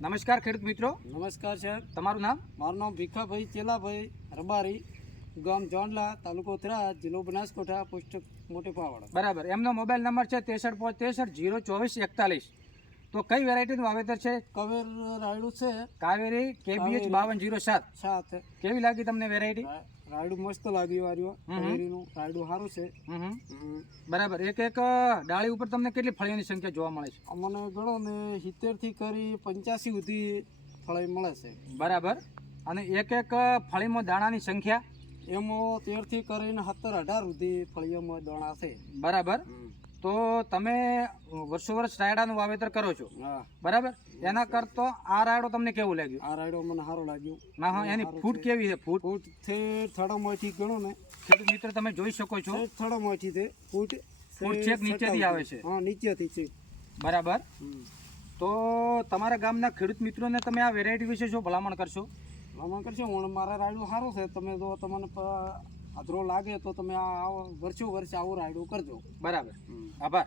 નમસ્કાર ખેડૂત મિત્રો, નમસ્કાર સાહેબ. તમારું નામ? મારું નામ ભીખાભાઈ ચેલાભાઈ રબારી, ગામ જોંડલા, તાલુકો થરાદ, જિલ્લો બનાસકાંઠા, પોસ્ટ મોટે પાવાડા. બરાબર. એમનો મોબાઈલ નંબર છે 63 02441. તો કઈ વેરાયટીનું વાવેતર છે? કવેર રાયડું છે કાવેરી KBH 5207. સાત. કેવી લાગી તમને વેરાયટી? રાયડું મસ્ત લાગ્યું વાર્યું. કવેરીનું રાયડું સારું છે. બરાબર. એક એક ડાળી ઉપર તમને કેટલી ફળીઓની સંખ્યા જોવા મળે છે? અમને ગણો ને 70 થી કરી 85 સુધી ફળાઈ મળે છે. બરાબર. અને એક એક ફળીમાં દાણાની સંખ્યા? એમાં 13 થી કરીને 17-18 સુધી ફળીઓમાં દાણા છે. બરાબર. તો તમે વર્ષો વર્ષ રાયડાનું વાવેતર કરો છો, હા. બરાબર. એના કરતો આ રાયડો તમને કેવું લાગ્યું? આ રાયડો મને સારું લાગ્યું. ના હા, એની ફૂટ કેવી છે? ફૂટ ફૂટ થી થડામાંથી ગણો ને, ખેડૂત મિત્ર તમે જોઈ શકો છો, થડામાંથી તે ફૂટ છેક નીચેથી આવે છે. હા, નીચેથી છે. બરાબર. તો તમારા ગામના ખેડૂત મિત્રોને તમે આ વેરાયટી વિશે શું ભલામણ કરશો? ભલામણ કરશો, હું મારા રાયડું સારું છે. તમે જો તમને આદરો લાગે તો તમે આ વર્ષો વર્ષે આવું રાયડું કરજો. બરાબર. આભાર.